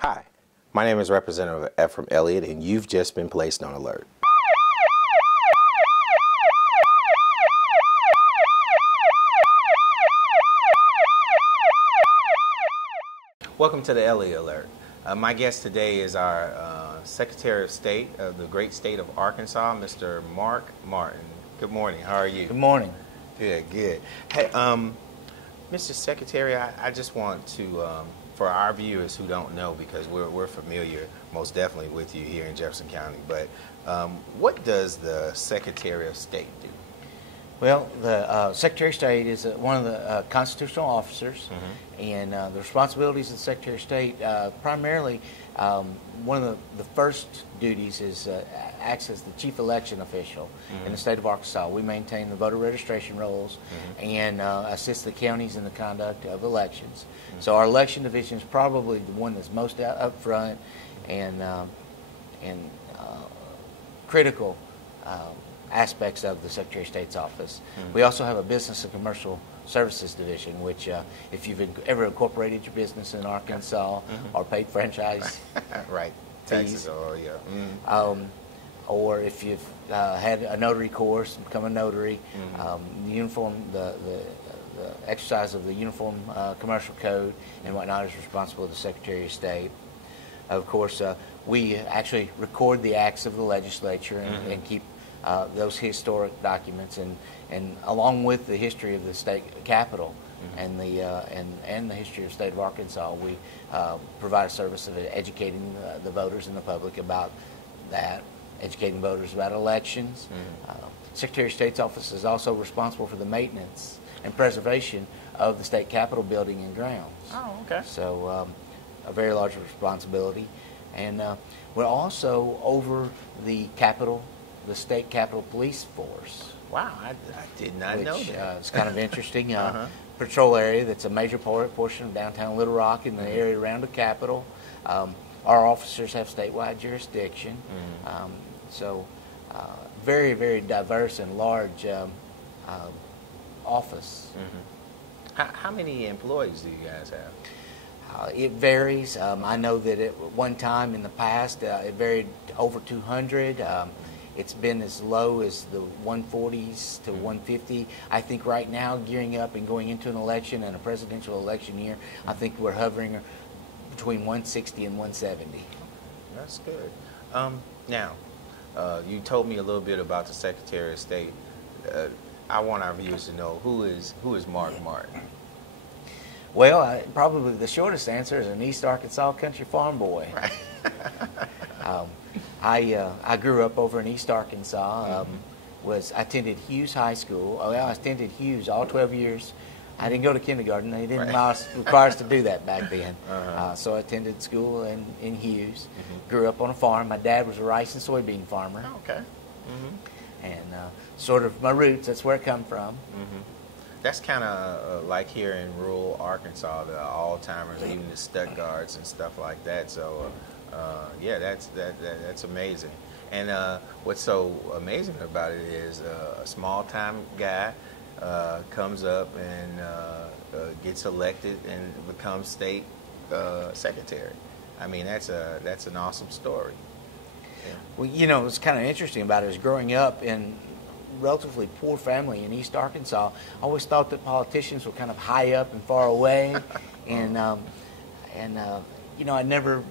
Hi, my name is Representative Ephraim Elliott, and you've just been placed on alert. Welcome to the Elliott Alert. My guest today is our Secretary of State of the great state of Arkansas, Mr. Mark Martin. Good morning. How are you? Good morning. Good, good. Hey, Mr. Secretary, I just want to, for our viewers who don't know, because we're familiar most definitely with you here in Jefferson County, but what does the Secretary of State do? Well, the Secretary of State is one of the constitutional officers, and the responsibilities of the Secretary of State primarily, one of the first duties is acts as the chief election official in the state of Arkansas. We maintain the voter registration rolls and assist the counties in the conduct of elections. So our election division is probably the one that's most up front and critical aspects of the Secretary of State's office. We also have a business and commercial services division, which if you've ever incorporated your business in Arkansas or paid franchise Right, fees, taxes, or if you've had a notary course, become a notary, the exercise of the Uniform Commercial Code and whatnot is responsible to the Secretary of State. Of course, we actually record the acts of the legislature and keep those historic documents, and along with the history of the state capitol and the history of the state of Arkansas, we provide a service of educating the voters and the public about that, educating voters about elections. Secretary of State's office is also responsible for the maintenance and preservation of the state capitol building and grounds. Oh, okay. So a very large responsibility, and we're also over the capitol. The state capitol police force. Wow, I did not know that. It's kind of interesting. Patrol area that's a major portion of downtown Little Rock and the area around the Capitol. Our officers have statewide jurisdiction. So very, very diverse and large office. How many employees do you guys have? It varies. I know that at one time in the past it varied over 200. It's been as low as the 140s to 150. I think right now, gearing up and going into an election and a presidential election year, I think we're hovering between 160 and 170. That's good. Now, you told me a little bit about the Secretary of State. I want our viewers to know who is Mark Martin. Well, probably the shortest answer is an East Arkansas country farm boy. Right. I grew up over in East Arkansas. I attended Hughes High School. I attended Hughes all 12 years. I didn't go to kindergarten. They didn't require us to do that back then. So I attended school in Hughes. Grew up on a farm. My dad was a rice and soybean farmer. Oh, okay. And sort of my roots, that's where it come from. That's kind of like here in rural Arkansas, the all-timers, even the Stuttgarts and stuff like that. So, yeah, that's amazing. And what's so amazing about it is a small-time guy comes up and gets elected and becomes state secretary. I mean, that's an awesome story. Yeah. Well, you know, what's kind of interesting about it is growing up in relatively poor family in East Arkansas, I always thought that politicians were kind of high up and far away, and you know, I never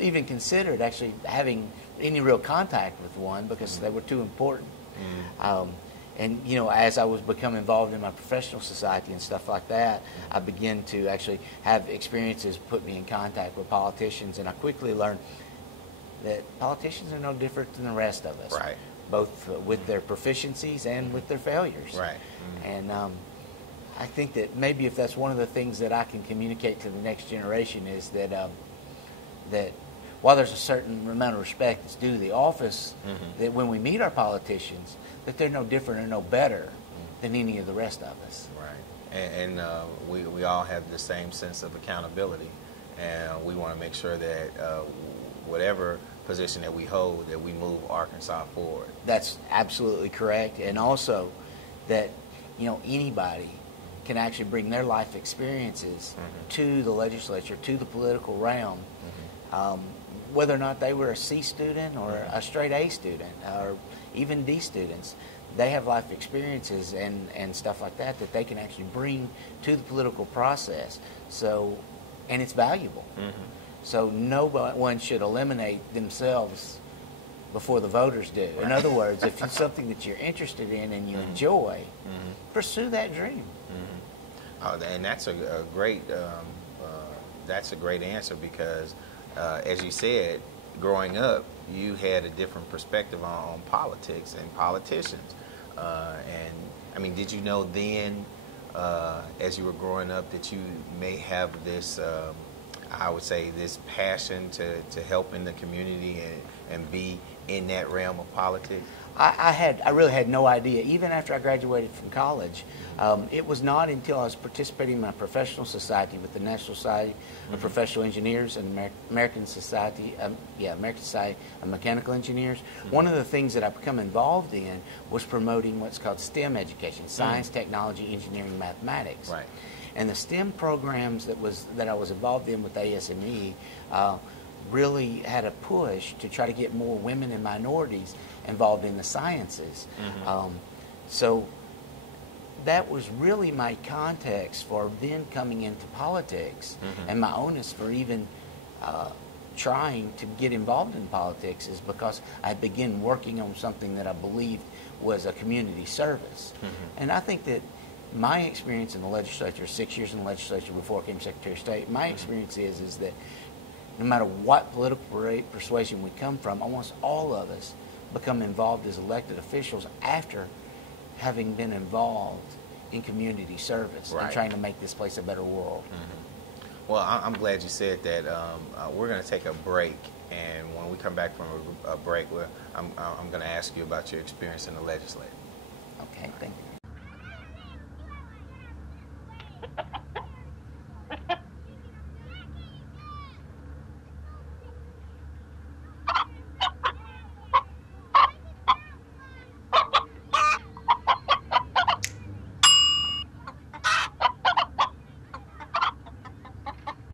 even considered actually having any real contact with one because they were too important. And you know, as I was becoming involved in my professional society and stuff like that, I began to actually have experiences put me in contact with politicians, and I quickly learned that politicians are no different than the rest of us. Right. Both with their proficiencies and with their failures. Right. And I think that maybe if that's one of the things that I can communicate to the next generation is that that while there's a certain amount of respect that's due to the office, that when we meet our politicians, that they're no different or no better than any of the rest of us. Right. And we all have the same sense of accountability, and we want to make sure that whatever position that we hold, that we move Arkansas forward. That's absolutely correct. And also that, you know, anybody can actually bring their life experiences to the legislature, to the political realm, whether or not they were a C student or a straight A student or even D students, they have life experiences and stuff like that that they can actually bring to the political process. So, and it's valuable. So no one should eliminate themselves before the voters do. In other words, if it's something that you're interested in and you enjoy, pursue that dream. And that's a great answer because, as you said, growing up, you had a different perspective on politics and politicians. And I mean, did you know then, as you were growing up, that you may have this, I would say, this passion to help in the community and be in that realm of politics? I really had no idea. Even after I graduated from college, it was not until I was participating in my professional society with the National Society of Professional Engineers and American Society of Mechanical Engineers. One of the things that I become involved in was promoting what's called STEM education: science, technology, engineering, mathematics. Right. And the STEM programs that I was involved in with ASME really had a push to try to get more women and minorities involved in the sciences. So that was really my context for then coming into politics, and my onus for even trying to get involved in politics is because I began working on something that I believed was a community service. And I think that my experience in the legislature, 6 years in the legislature before I became Secretary of State, my experience is that no matter what political persuasion we come from, almost all of us become involved as elected officials after having been involved in community service and trying to make this place a better world. Well, I'm glad you said that. We're going to take a break, and when we come back from a break, I'm going to ask you about your experience in the legislature. Okay, thank you.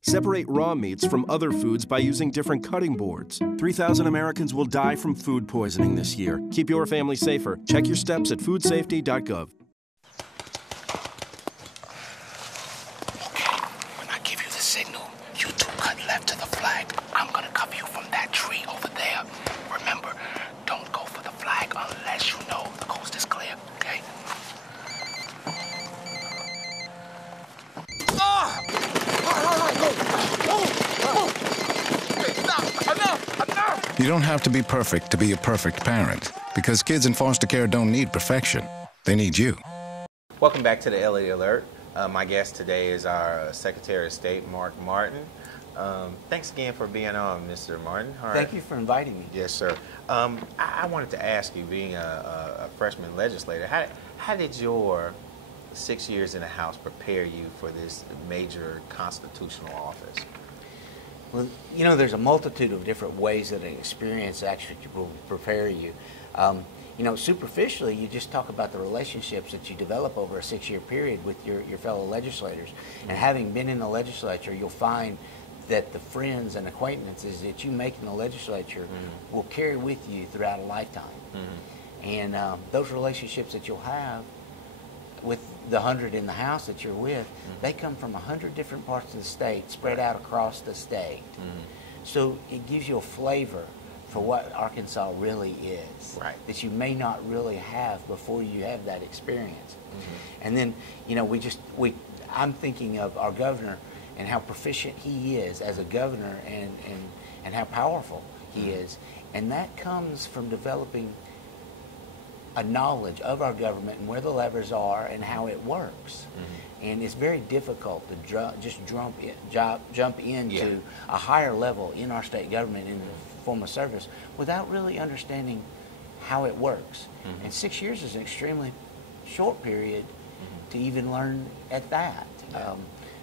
Separate raw meats from other foods by using different cutting boards. 3,000 Americans will die from food poisoning this year. Keep your family safer. Check your steps at foodsafety.gov. Okay, when I give you the signal, you two cut left to the flag. I'm gonna cover you from that tree over there. Remember, don't go for the flag unless you know the coast is clear, okay? You don't have to be perfect to be a perfect parent, because kids in foster care don't need perfection. They need you. Welcome back to the Elliott Alert. My guest today is our Secretary of State, Mark Martin. Thanks again for being on, Mr. Martin. All right. Thank you for inviting me. Yes, sir. I wanted to ask you, being a freshman legislator, how did your 6 years in the House prepare you for this major constitutional office? Well, you know, there's a multitude of different ways that an experience actually will prepare you. You know, superficially, you just talk about the relationships that you develop over a 6-year period with your fellow legislators. And having been in the legislature, you'll find that the friends and acquaintances that you make in the legislature will carry with you throughout a lifetime. And those relationships that you'll have with the 100 in the House that you're with, they come from 100 different parts of the state, spread out across the state. So it gives you a flavor for what Arkansas really is, that you may not really have before you have that experience. And then, you know, I'm thinking of our governor and how proficient he is as a governor and how powerful he is. And that comes from developing a knowledge of our government and where the levers are and how it works. And it's very difficult to just jump into a higher level in our state government in the form of service without really understanding how it works. And 6 years is an extremely short period to even learn at that.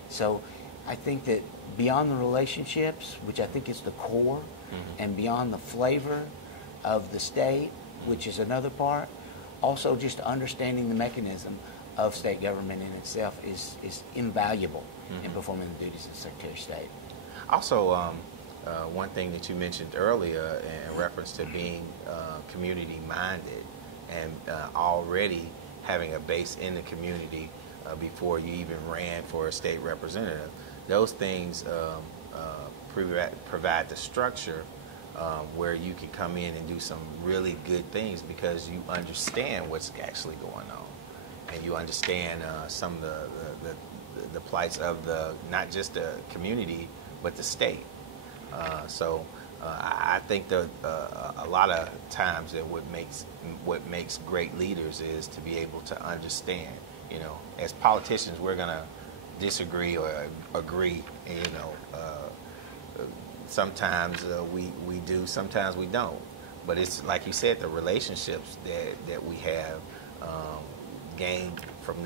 So I think that beyond the relationships, which I think is the core, and beyond the flavor of the state, which is another part, also just understanding the mechanism of state government in itself is invaluable in performing the duties of Secretary of State. Also, one thing that you mentioned earlier in reference to being community-minded and already having a base in the community before you even ran for a state representative, those things provide the structure where you can come in and do some really good things because you understand what's actually going on, and you understand some of the plights of not just the community but the state. So I think that a lot of times that what makes great leaders is to be able to understand. You know, as politicians, we're gonna disagree or agree. You know, sometimes we do, sometimes we don't. But it's like you said, the relationships that we have gained from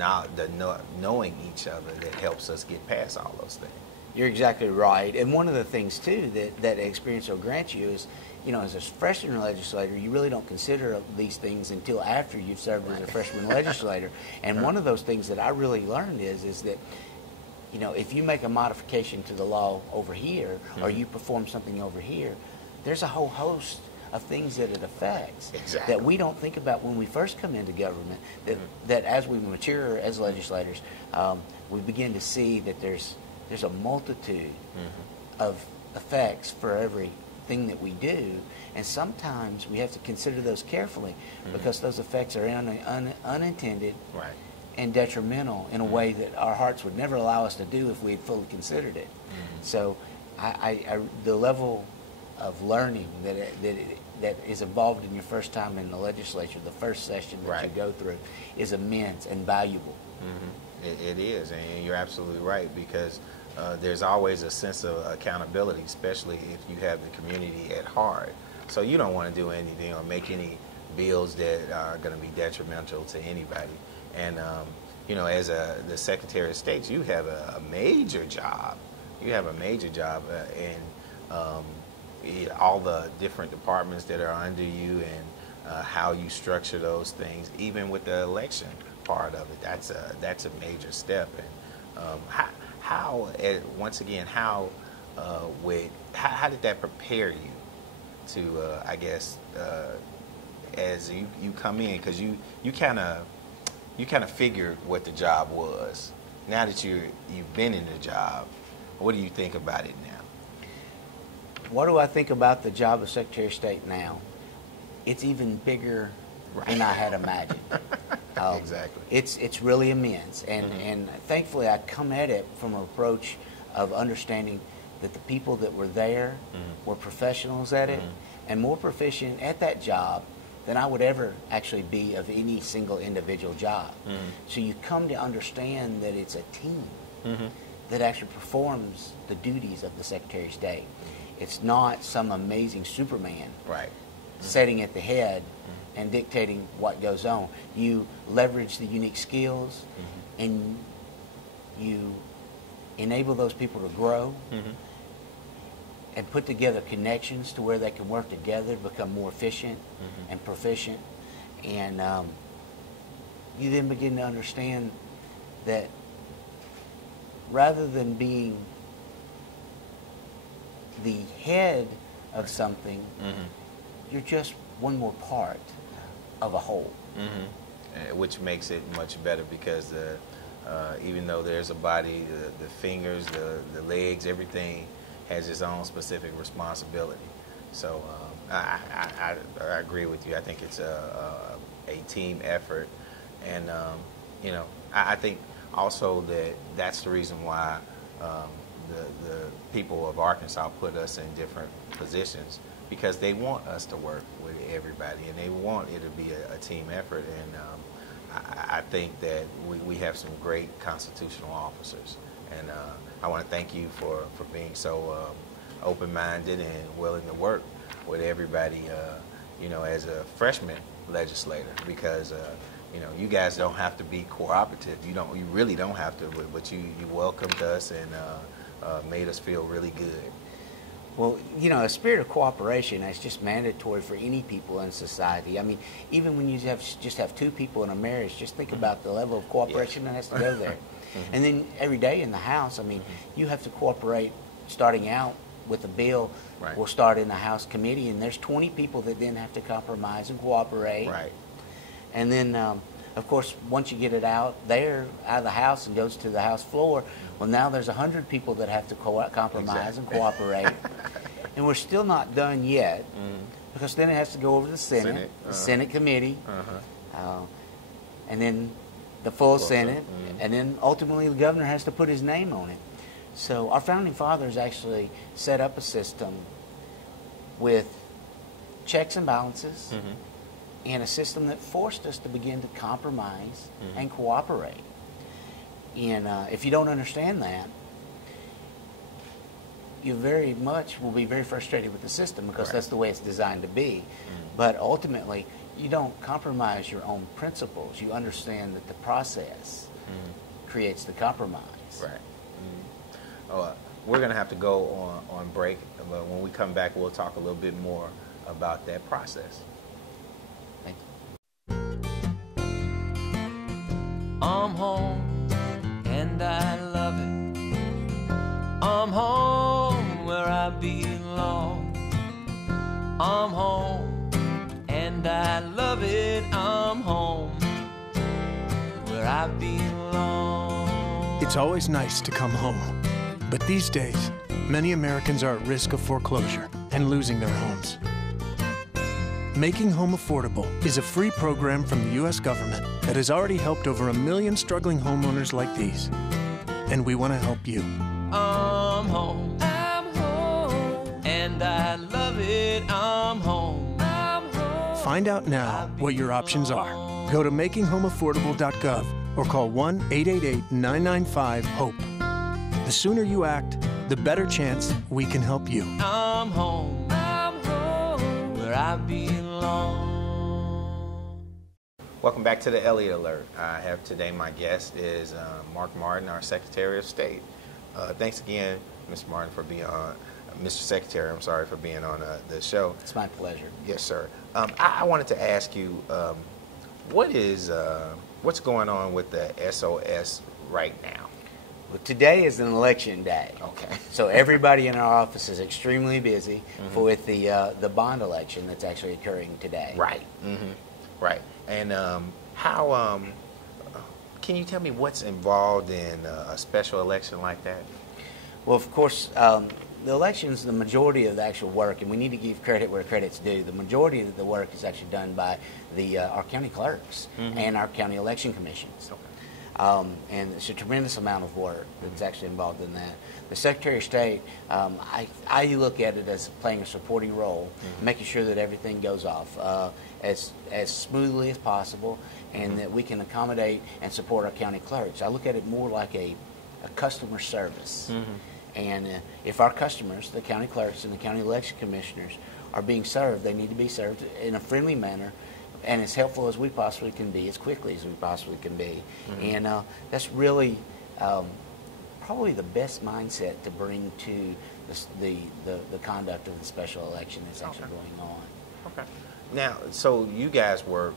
knowing each other that helps us get past all those things. You're exactly right. And one of the things, too, that experience will grant you is, you know, as a freshman legislator, you really don't consider these things until after you've served as a freshman legislator. And one of those things that I really learned is that, you know, if you make a modification to the law over here, or you perform something over here, there's a whole host of things that it affects that we don't think about when we first come into government, that as we mature as legislators, we begin to see that there's a multitude of effects for everything that we do, and sometimes we have to consider those carefully because those effects are unintended and detrimental in a way that our hearts would never allow us to do if we had fully considered it. So the level of learning that is involved in your first time in the legislature, the first session that you go through, is immense and valuable. It is, and you're absolutely right, because there's always a sense of accountability, especially if you have the community at heart. So you don't want to do anything or make any bills that are going to be detrimental to anybody. And you know, as the Secretary of State, you have a major job. You have a major job in all the different departments that are under you, and how you structure those things, even with the election part of it. That's a major step. And how did that prepare you to I guess as you come in, because you kind of figured what the job was. Now that you've been in the job, what do you think about it now? What do I think about the job of Secretary of State now? It's even bigger than I had imagined. Exactly. It's really immense, and thankfully I come at it from an approach of understanding that the people that were there were professionals at it, and more proficient at that job than I would ever actually be of any single individual job. So you come to understand that it's a team that actually performs the duties of the Secretary of State. It's not some amazing Superman sitting at the head and dictating what goes on. You leverage the unique skills and you enable those people to grow and put together connections to where they can work together, become more efficient and proficient. And you then begin to understand that rather than being the head of something, you're just one more part of a whole. Which makes it much better, because even though there's a body, the fingers, the legs, everything has its own specific responsibility. So I agree with you. I think it's a team effort, and you know, I think also that's the reason why the people of Arkansas put us in different positions, because they want us to work with everybody, and they want it to be a team effort. And I think that we have some great constitutional officers, and I want to thank you for being so open-minded and willing to work with everybody, you know, as a freshman legislator, because you know, you guys don't have to be cooperative. You really don't have to, but you welcomed us and made us feel really good. Well, you know, a spirit of cooperation is just mandatory for any people in society. I mean, even when you just have two people in a marriage, just think about the level of cooperation that has to go there. And then every day in the house, I mean, you have to cooperate starting out with a bill Right. will start in the House committee, and there's 20 people that then have to compromise and cooperate. Right. And then, of course, once you get it out of the House and goes to the House floor, well, now there's 100 people that have to compromise and cooperate. And we're still not done yet, because then it has to go over to the Senate, the Senate committee, and then the full Senate, and then ultimately the governor has to put his name on it. So our founding fathers actually set up a system with checks and balances, and a system that forced us to begin to compromise and cooperate. And if you don't understand that, you very much will be very frustrated with the system, because that's the way it's designed to be. But ultimately, you don't compromise your own principles. You understand that the process creates the compromise. Right. Oh, we're going to have to go on break, but when we come back, we'll talk a little bit more about that process. Thank you. I'm home and I love it. I'm home where I belong. I'm home and I love it. I'm home where I belong. It's always nice to come home. But these days, many Americans are at risk of foreclosure and losing their homes. Making Home Affordable is a free program from the U.S. government that has already helped over 1 million struggling homeowners like these. And we want to help you. I'm home. I'm home. And I love it. I'm home. I'm home. Find out now what your options are. Go to makinghomeaffordable.gov or call 1-888-995-HOPE. The sooner you act, the better chance we can help you. I'm home where I belong. Welcome back to the Elliott Alert. I have today, my guest is Mark Martin, our Secretary of State. Thanks again, Mr. Martin, for being on. Mr. Secretary, I'm sorry, for being on the show. It's my pleasure. Yes, sir. I wanted to ask you, what's going on with the SOS right now? Well, today is an election day. Okay. So everybody in our office is extremely busy with the bond election that's actually occurring today. Right. Right. And how can you tell me what's involved in a special election like that? Well, of course, the election's the majority of the actual work, and we need to give credit where credit's due. The majority of the work is actually done by our county clerks and our county election commissions. Okay. And it's a tremendous amount of work that's actually involved in that. The Secretary of State, I look at it as playing a supporting role, making sure that everything goes off as smoothly as possible, and that we can accommodate and support our county clerks. I look at it more like a customer service. And if our customers, the county clerks and the county election commissioners, are being served, they need to be served in a friendly manner, and as helpful as we possibly can be, as quickly as we possibly can be. And that's really probably the best mindset to bring to the conduct of the special election that's actually going on. Okay. Now, so you guys work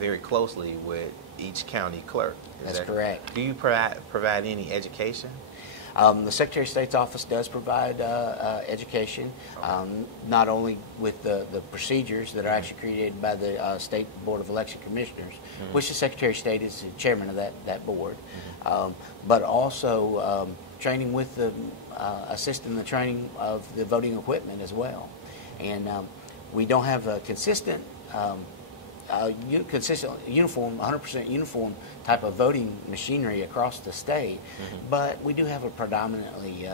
very closely with each county clerk. That's correct. Do you provide any education? The Secretary of State's office does provide education, not only with the procedures that are actually created by the State Board of Election Commissioners, which the Secretary of State is the chairman of that board, but also training with assisting the training of the voting equipment as well. And we don't have a consistent uniform, 100% uniform type of voting machinery across the state, but we do have a predominantly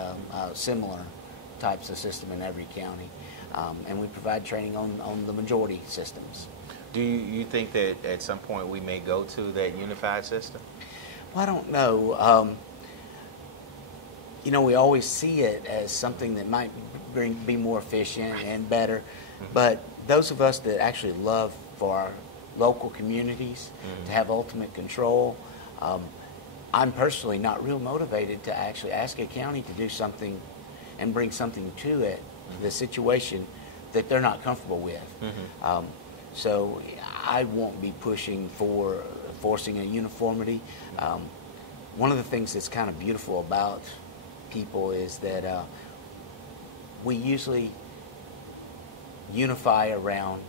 similar types of system in every county, and we provide training on the majority systems. Do you think that at some point we may go to that unified system? Well, I don't know. We always see it as something that might be more efficient and better, but those of us that actually love for our local communities to have ultimate control, I'm personally not real motivated to actually ask a county to do something and bring something to it, the situation that they're not comfortable with. So I won't be pushing for forcing a uniformity. One of the things that's kind of beautiful about people is that we usually unify around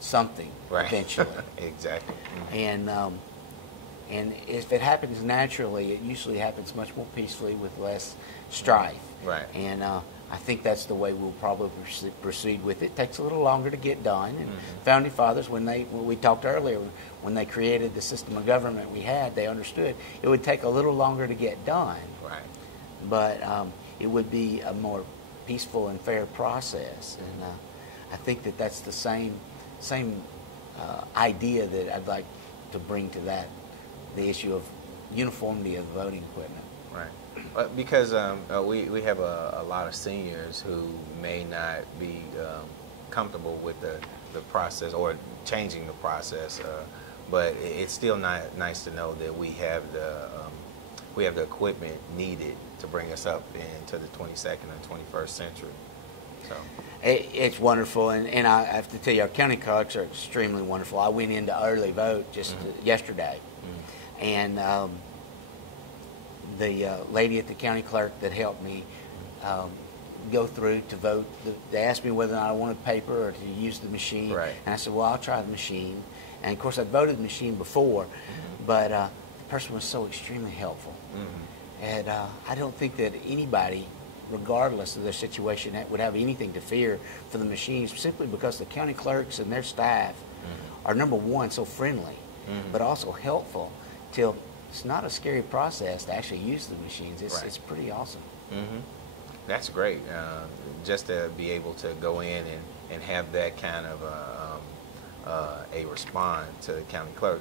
something eventually. Exactly. And if it happens naturally, it usually happens much more peacefully with less strife. Right. And I think that's the way we'll probably proceed with it. It takes a little longer to get done. And Founding Fathers, when we talked earlier, when they created the system of government we had, they understood it would take a little longer to get done. Right. But it would be a more peaceful and fair process. And I think that that's the same idea that I'd like to bring to that, the issue of uniformity of voting equipment. Right. Because we have a lot of seniors who may not be comfortable with the process or changing the process, but it's still nice to know that we have the equipment needed to bring us up into the 22nd and 21st century. So it's wonderful, and I have to tell you, our county clerks are extremely wonderful. I went into early vote just yesterday, and the lady at the county clerk that helped me go through to vote, they asked me whether or not I wanted paper or to use the machine. Right. And I said, well, I'll try the machine. And, of course, I'd voted the machine before, but the person was so extremely helpful. And I don't think that anybody, regardless of their situation, would have anything to fear for the machines, simply because the county clerks and their staff are, number one, so friendly, but also helpful till it's not a scary process to actually use the machines. It's pretty awesome. That's great. Just to be able to go in and have that kind of a response to the county clerk.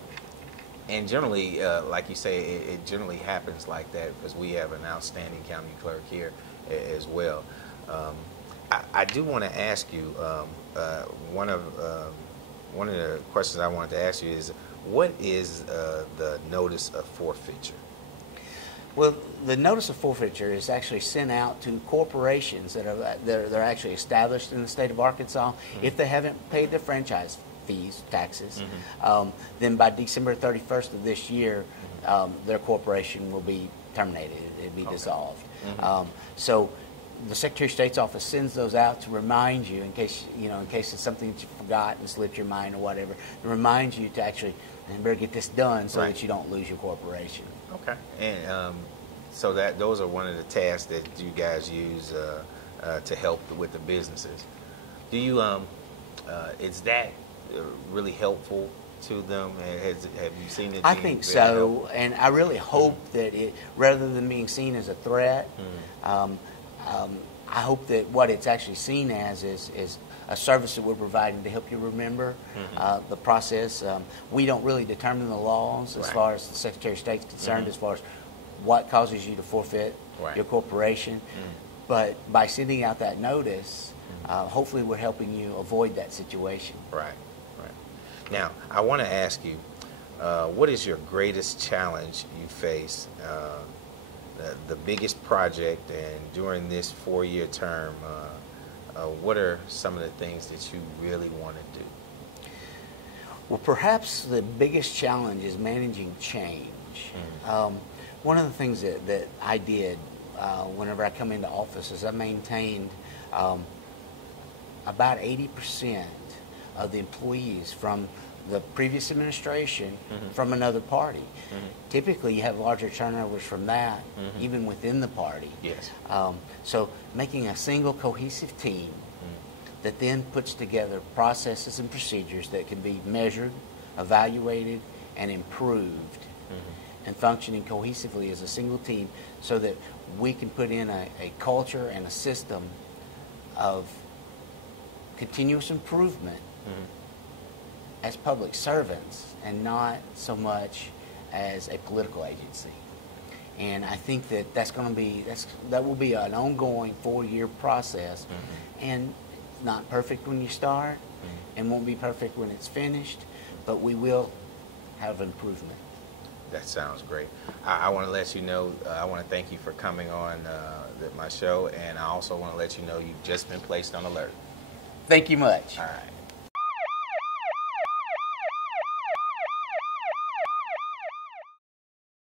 And generally, like you say, it generally happens like that because we have an outstanding county clerk here as well. I do want to ask you, one of the questions I wanted to ask you is, what is the notice of forfeiture? Well, the notice of forfeiture is actually sent out to corporations that are actually established in the state of Arkansas. If they haven't paid their franchise fees, taxes, then by December 31st of this year, their corporation will be terminated. It'll be dissolved. So the Secretary of State's office sends those out to remind you, in case it's something that you forgot and slipped your mind or whatever, to remind you to actually better get this done so that you don't lose your corporation. Okay. And so those are one of the tasks that you guys use to help with the businesses. Do you is that really helpful to them? Have you seen it? I think so, and I really hope that rather than being seen as a threat, I hope that what it's actually seen as is a service that we're providing to help you remember the process. We don't really determine the laws as far as the Secretary of State's concerned, as far as what causes you to forfeit your corporation. But by sending out that notice, hopefully we're helping you avoid that situation. Right. Now, I want to ask you, what is your greatest challenge you face, the biggest project, and during this 4-year term, what are some of the things that you really want to do? Well, perhaps the biggest challenge is managing change. One of the things that I did whenever I come into office is I maintained about 80% of the employees from the previous administration from another party. Typically, you have larger turnovers from that, even within the party. Yes. So making a single cohesive team that then puts together processes and procedures that can be measured, evaluated, and improved, and functioning cohesively as a single team so that we can put in a culture and a system of continuous improvement as public servants and not so much as a political agency. And I think that will be an ongoing 4-year process, and not perfect when you start and won't be perfect when it's finished, but we will have improvement. That sounds great. I want to let you know, I want to thank you for coming on my show, and I also want to let you know you've just been placed on alert. Thank you much. All right.